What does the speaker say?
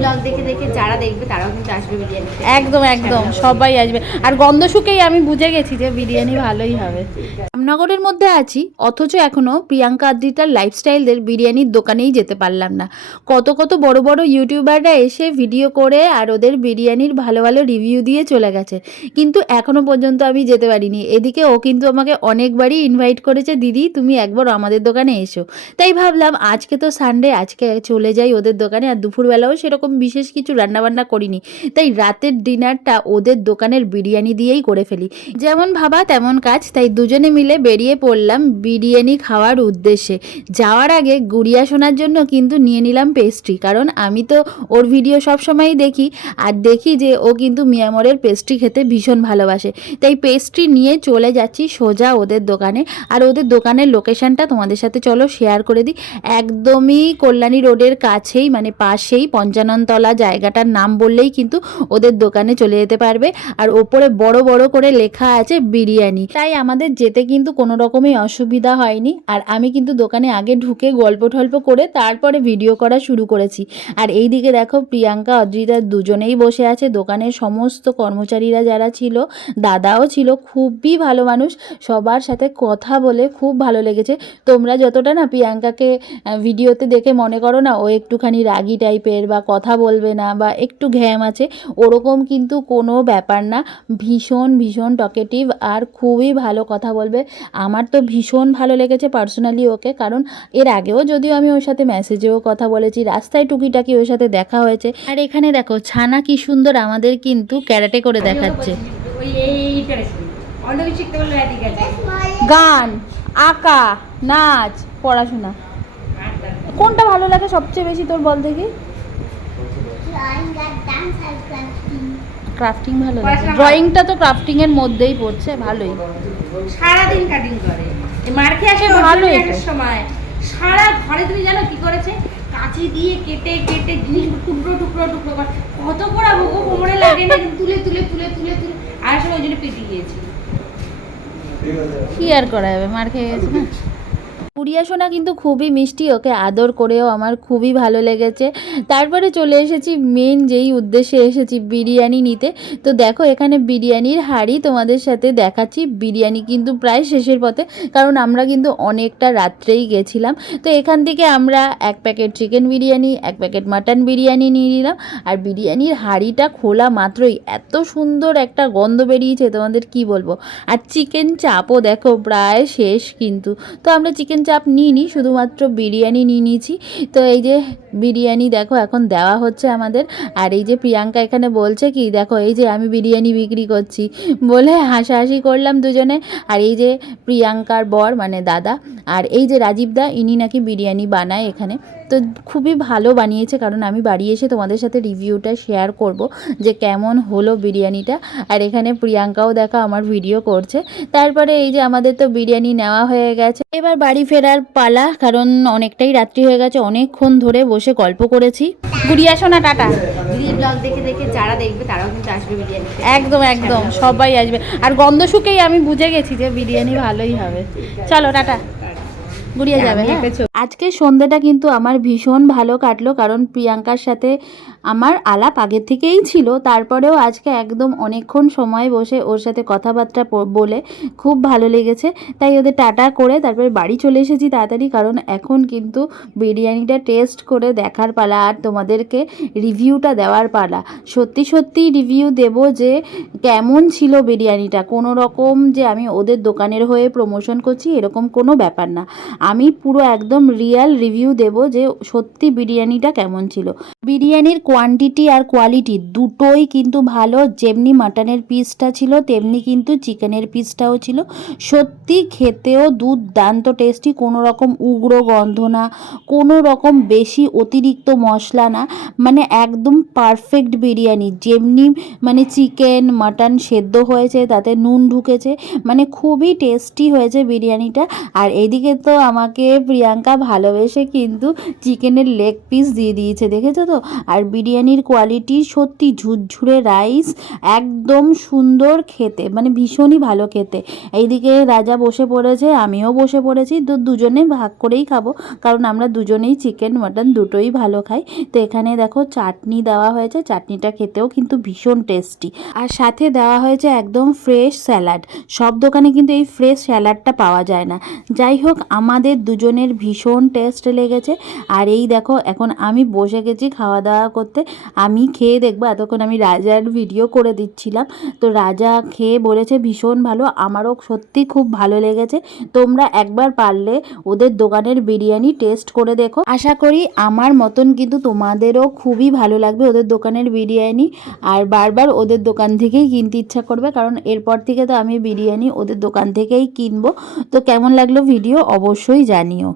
Blog দেখে দেখে যারা দেখবে তারাও কিন্তু আসবে বিরিয়ানি একদম একদম, সবাই আসবে। আর গন্ধ শুকেই আমি বুঝে গেছি যে বিরিয়ানি ভালোই হবে। রামনগরের মধ্যে আছি, অথচ এখনও প্রিয়াঙ্কা আদ্রিতার লাইফস্টাইলদের বিরিয়ানির দোকানেই যেতে পারলাম না। কত কত বড় বড় ইউটিউবাররা এসে ভিডিও করে আর ওদের বিরিয়ানির ভালো ভালো রিভিউ দিয়ে চলে গেছে। কিন্তু এখনও পর্যন্ত আমি যেতে পারিনি। এদিকে ও কিন্তু আমাকে অনেকবারই ইনভাইট করেছে, দিদি, তুমি একবার আমাদের দোকানে এসো। তাই ভাবলাম, আজকে তো সানডে আজকে চলে যাই ওদের দোকানে, আর দুপুরবেলাও সেরকম বিশেষ কিছু রান্নাবান্না করিনি। তাই রাতের ডিনারটা ওদের দোকানের বিরিয়ানি দিয়েই করে ফেলি। যেমন ভাবা তেমন কাজ, তাই দুজনে মিলে বেরিয়ে পড়লাম বিরিয়ানি খাওয়ার উদ্দেশ্যে। যাওয়ার আগে গুড়িয়া শোনার জন্য কিন্তু নিয়ে নিলাম পেস্ট্রি কারণ আমি তো ওর ভিডিও সব সময়ই দেখি, আর দেখি যে ও কিন্তু মিয়ামরের পেস্ট্রি খেতে ভীষণ ভালোবাসে। তাই পেস্ট্রি নিয়ে চলে যাচ্ছি সোজা ওদের দোকানে, আর ওদের দোকানের লোকেশনটা তোমাদের সাথে চলো শেয়ার করে দিই। একদমই কল্যাণী রোডের কাছেই মানে পাশেই পঞ্চাননতলা জায়গাটার নাম বললেই কিন্তু ওদের দোকানে চলে যেতে পারবে। আর ওপরে বড় বড় করে লেখা আছে বিরিয়ানি। তাই আমাদের যেতে কিন্তু কোনো রকমই অসুবিধা হয়নি। আর আমি কিন্তু দোকানে আগে ঢুকে গল্প টল্প করে তারপরে ভিডিও করা শুরু করেছি। আর এই দিকে দেখো প্রিয়াঙ্কা, অদ্রিতা দুজনেই বসে আছে। দোকানের সমস্ত কর্মচারীরা যারা ছিল, দাদাও ছিল, খুবই ভালো মানুষ। সবার সাথে কথা বলে খুব ভালো লেগেছে। তোমরা যতটা না প্রিয়াঙ্কাকে ভিডিওতে দেখে মনে করো না, ও একটুখানি রাগি টাইপের বা কথা বলবে না বা একটু ঘ্যাম আছে, ওরকম কিন্তু কোনো ব্যাপার না। ভীষণ ভীষণ টকেটিভ আর খুবই ভালো কথা বলবে। আমার তো ভীষণ ভালো লেগেছে পার্সোনালি ওকে, কারণ এর আগেও যদিও আমি ওর সাথে মেসেজেও কথা বলেছি, রাস্তায় টুকিটাকি ওর সাথে দেখা হয়েছে। আর এখানে দেখো, ছানা কি সুন্দর আমাদের কিন্তু ক্যারাটে করে দেখাচ্ছে। গান, আঁকা, নাচ, পড়াশোনা। কোনটা ভালো লাগে সবচেয়ে বেশি তোর বল দেখি? ক্রাফটিং ভালো লাগে। ড্রয়িংটা তো ক্রাফটিং এর মধ্যেই পড়ছে ভালোই। সারাদিন কাটিং করে। এই মার আসে ভালোই। ভালোই সময়। সারা ঘরে তুমি জানো কি করেছে? কাঁচি দিয়ে কেটে কেটে জিনিস টুকরো টুকরো টুকরো করে। কত করা ভোগ কোমরে লাগে না তুলে তুলে তুলে তুলে তুলে। আর সময় ওই জন্য পেটে গিয়েছি কি আর করা যাবে? মার খেয়ে গেছে না? পুরিয়া সোনা কিন্তু খুবই মিষ্টি, ওকে আদর করেও আমার খুবই ভালো লেগেছে। তারপরে চলে এসেছি মেন যেই উদ্দেশ্যে এসেছি বিরিয়ানি নিতে। তো দেখো, এখানে বিরিয়ানির হাড়ি তোমাদের সাথে দেখাচ্ছি। বিরিয়ানি কিন্তু প্রায় শেষের পথে, কারণ আমরা কিন্তু অনেকটা রাত্রেই গেছিলাম। তো এখান থেকে আমরা এক প্যাকেট চিকেন বিরিয়ানি, এক প্যাকেট মাটন বিরিয়ানি নিয়ে নিলাম। আর বিরিয়ানির হাঁড়িটা খোলা মাত্রই এত সুন্দর একটা গন্ধ বেরিয়েছে, তোমাদের কি বলব? আর চিকেন চাপও দেখো, প্রায় শেষ কিন্তু। তো আমরা চিকেন চাপ নিইনি, শুধুমাত্র বিরিয়ানি নিয়ে নিয়েছি। তো এই যে বিরিয়ানি দেখো, এখন দেওয়া হচ্ছে আমাদের। আর এই যে প্রিয়াঙ্কা এখানে বলছে কি, দেখো এই যে আমি বিরিয়ানি বিক্রি করছি। বলে হাসাহাসি করলাম দুজনে। আর এই যে প্রিয়াঙ্কার বর মানে দাদা, আর এই যে রাজীব দা, ইনি নাকি বিরিয়ানি বানায় এখানে। তো খুবই ভালো বানিয়েছে কারণ আমি বাড়ি এসে তোমাদের সাথে রিভিউটা শেয়ার করব যে কেমন হলো বিরিয়ানিটা। আর এখানে প্রিয়াঙ্কাও দেখা আমার ভিডিও করছে। তারপরে এই যে আমাদের তো বিরিয়ানি নেওয়া হয়ে গেছে। এবার বাড়ি ফেরার পালা কারণ অনেকটাই রাত্রি হয়ে গেছে অনেকক্ষণ ধরে বসে গল্প করেছি। গুড়িয়া শোনা টাটা। দিদির ব্লগ দেখে দেখে যারা দেখবে তারাও কিন্তু আসবে বিরিয়ানি একদম একদম সবাই আসবে। আর গন্ধ শুকেই আমি বুঝে গেছি যে বিরিয়ানি ভালোই হবে। চলো টাটা। গুড়িয়ে যাবে আজকে সন্ধ্যাটা কিন্তু আমার ভীষণ ভালো কাটলো কারণ প্রিয়াঙ্কার সাথে আমার আলাপ আগের থেকেই ছিল, তারপরেও আজকে একদম অনেকক্ষণ সময় বসে ওর সাথে কথাবার্তা বলে খুব ভালো লেগেছে। তাই ওদের টাটা করে তারপরে বাড়ি চলে এসেছি তাড়াতাড়ি, কারণ এখন কিন্তু বিরিয়ানিটা টেস্ট করে দেখার পালা আর তোমাদেরকে রিভিউটা দেওয়ার পালা। সত্যি সত্যি রিভিউ দেব যে কেমন ছিল বিরিয়ানিটা। কোনো রকম যে আমি ওদের দোকানের হয়ে প্রমোশন করছি, এরকম কোনো ব্যাপার না। আমি পুরো একদম রিয়েল রিভিউ দেব যে সত্যি বিরিয়ানিটা কেমন ছিল। বিরিয়ানির কোয়ান্টিটি আর কোয়ালিটি দুটোই কিন্তু ভালো। যেমনি মাটনের পিসটা ছিল, তেমনি কিন্তু চিকেনের পিসটাও ছিল। সত্যি খেতেও দুর্দান্ত টেস্টি কোনো রকম উগ্র গন্ধ না, কোনো রকম বেশি অতিরিক্ত মশলা না। মানে একদম পারফেক্ট বিরিয়ানি। যেমনি মানে চিকেন মাটন সেদ্ধ হয়েছে, তাতে নুন ঢুকেছে মানে খুবই টেস্টি হয়েছে বিরিয়ানিটা। আর এদিকে তো আমাকে প্রিয়াঙ্কা ভালোবেসে কিন্তু চিকেনের লেগ পিস দিয়ে দিয়েছে, দেখেছ তো? আর বিরিয়ানির কোয়ালিটি সত্যি ঝুরঝুরে রাইস একদম সুন্দর খেতে মানে ভীষণই ভালো খেতে। এইদিকে রাজা বসে পড়েছে, আমিও বসে পড়েছি, তো দুজনে ভাগ করেই খাব, কারণ আমরা দুজনেই চিকেন মাটন দুটোই ভালো খাই। তো এখানে দেখো চাটনি দেওয়া হয়েছে, চাটনিটা খেতেও কিন্তু ভীষণ টেস্টি আর সাথে দেওয়া হয়েছে একদম ফ্রেশ স্যালাড সব দোকানে কিন্তু এই ফ্রেশ স্যালাডটা পাওয়া যায় না। যাই হোক, আমাদের দুজনের ভীষণ টেস্ট লেগেছে। আর এই দেখো, এখন আমি বসে গেছি, খাওয়া দাওয়া করতে। আমি খেয়ে দেখব, এতক্ষণ আমি রাজার ভিডিও করে দিচ্ছিলাম। তো রাজা খেয়ে বলেছে, ভীষণ ভালো, আমারও সত্যি খুব ভালো লেগেছে। তোমরা একবার পারলে ওদের দোকানের বিরিয়ানি টেস্ট করে দেখো। আশা করি আমার মতন কিন্তু তোমাদেরও খুবই ভালো লাগবে ওদের দোকানের বিরিয়ানি। আর বারবার ওদের দোকান থেকেই কিনতে ইচ্ছা করবে, কারণ এরপর থেকে তো আমি বিরিয়ানি ওদের দোকান থেকেই কিনবো। তো কেমন লাগল ভিডিও অবশ্যই জানিও।